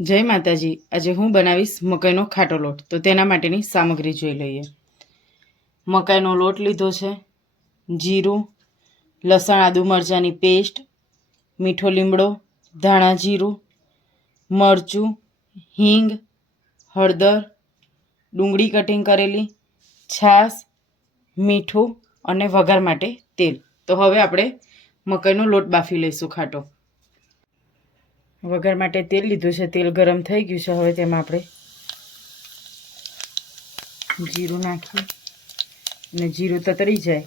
જય માતાજી. આજે હું બનાવીશ મકાઈનો ખાટો લોટ. તો તેના માટેની સામગ્રી જોઈ લઈએ. મકાઈનો લોટ લીધો છે. જીરું, લસણ, આદુ મરચાંની પેસ્ટ, મીઠો લીમડો, ધાણા જીરું, મરચું, હિંગ, હળદર, ડુંગળી કટિંગ કરેલી, છાશ, મીઠું અને વઘાર માટે તેલ. તો હવે આપણે મકાઈનો લોટ બાફી લઈશું ખાટો. વઘાર માટે તેલ લીધું છે. તેલ ગરમ થઈ ગયું છે. હવે તેમાં આપણે જીરું નાખીએ અને જીરું તતરી જાય.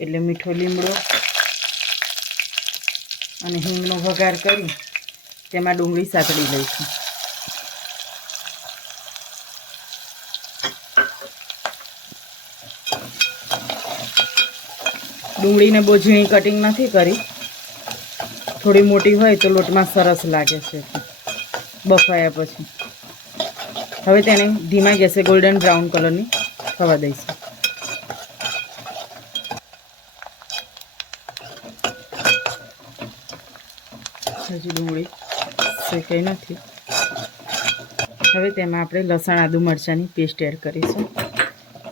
એટલે મીઠો લીમડો અને હિંગનો વઘાર કરી તેમાં ડુંગળી સાતળી લઈશું. ડુંગળીને બહુ કટિંગ નથી કરી. થોડી મોટી હોય તો લોટમાં સરસ લાગે છે. બફાયા પછી. હવે તેને ધીમા ગેસે ગોલ્ડન બ્રાઉન કલરની થવા દઈશું. હજી ડુંગળી શેકાઈ નથી. હવે તેમાં આપણે લસણ, આદુ મરચાંની પેસ્ટ એડ કરીશું.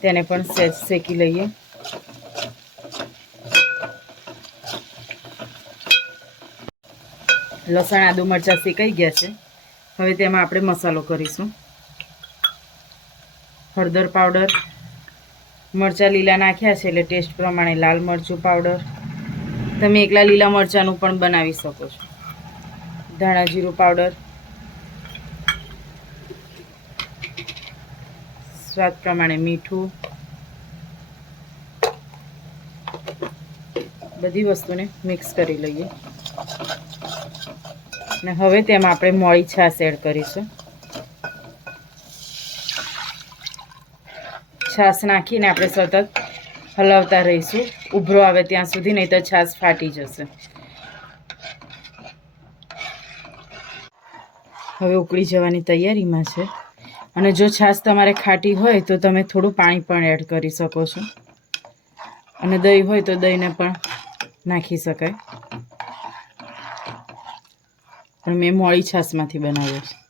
તેને પણ શેકી લઈએ. લસણ, આદુ, મરચાં શેકાઈ ગયા છે. હવે તેમાં આપણે મસાલો કરીશું. હળદર પાવડર. મરચાં લીલા નાખ્યા છે એટલે ટેસ્ટ પ્રમાણે લાલ મરચું પાવડર. તમે એકલા લીલા મરચાંનું પણ બનાવી શકો છો. ધાણા જીરું પાવડર. સ્વાદ પ્રમાણે મીઠું. બધી વસ્તુને મિક્સ કરી લઈએ. અને હવે તેમાં આપણે મોળી છાશ એડ કરીશું. છાશ નાખીને આપણે સતત હલાવતા રહીશું. ઉભરો આવે ત્યાં સુધી, નહીં તો છાશ ફાટી જશે. હવે ઉકળી જવાની તૈયારીમાં છે. અને જો છાશ તમારે ખાટી હોય તો તમે થોડું પાણી પણ એડ કરી શકો છો. અને દહીં હોય તો દહીંને પણ નાખી શકાય. પણ મેં મોળી છાશમાંથી બનાવ્યો છે.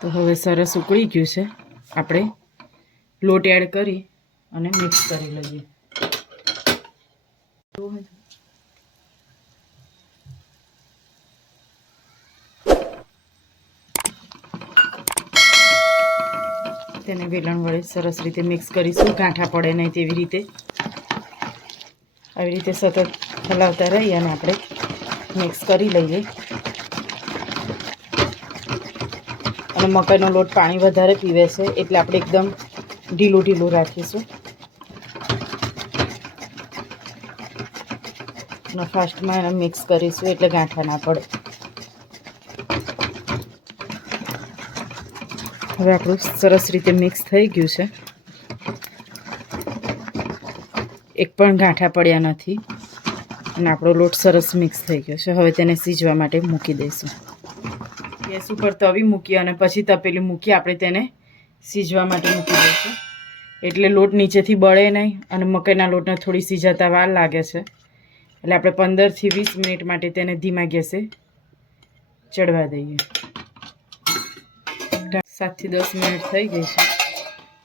તો હવે સરસ ઉકળી ગયું છે. આપણે લોટ એડ કરી અને મિક્સ કરી લઈએ. તેને વેલણ વડે સરસ રીતે મિક્સ કરીશું. ગાંઠા પડે નહીં તેવી રીતે. આવી રીતે સતત હલાવતા રહી અને આપણે મિક્સ કરી લઈએ. અને મકાઈનો લોટ પાણી વધારે પીવે છે, એટલે આપણે એકદમ ઢીલું ઢીલું રાખીશું. અને ફાસ્ટમાં એને મિક્સ કરીશું, એટલે ગાંઠા ના પડે. હવે આપણું સરસ રીતે મિક્સ થઈ ગયું છે. એક પણ ગાંઠા પડ્યા નથી. અને આપણો લોટ સરસ મિક્સ થઈ ગયો છે. હવે તેને સીજવા માટે મૂકી દઈશું. ગેસ ઉપર તવી મૂકી અને પછી તપેલી મૂકી આપણે તેને સીજવા માટે મૂકી દઈશું. એટલે લોટ નીચેથી બળે નહીં અને મકાઈના લોટને થોડી સીજાતા વાર લાગે છે. એટલે આપણે પંદરથી વીસ મિનિટ માટે તેને ધીમા ગેસે ચડવા દઈએ. સાતથી દસ મિનિટ થઈ ગઈ છે.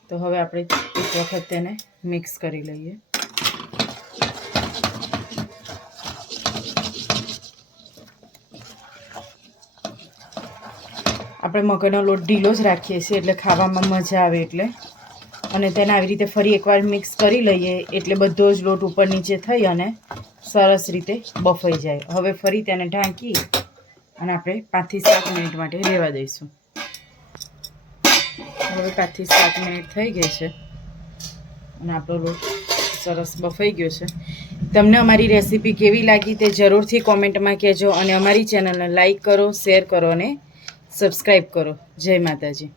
તો હવે આપણે એક વખત તેને મિક્સ કરી લઈએ. આપણે મગરનો લોટ ઢીલો જ રાખીએ છીએ એટલે ખાવામાં મજા આવે એટલે. અને તેને આવી રીતે ફરી એકવાર મિક્સ કરી લઈએ એટલે બધો જ લોટ ઉપર નીચે થઈ અને સરસ રીતે બફાઈ જાય. હવે ફરી તેને ઢાંકી અને આપણે પાંચથી સાત મિનિટ માટે રહેવા દઈશું. હવે પાંચથી સાત મિનિટ થઈ ગઈ છે અને આપણો લોટ સરસ બફાઈ ગયો છે. તમને અમારી રેસીપી કેવી લાગી તે જરૂરથી કોમેન્ટમાં કહેજો અને અમારી ચેનલને લાઇક કરો, શેર કરો અને સબસ્ક્રાઈબ કરો. જય માતાજી.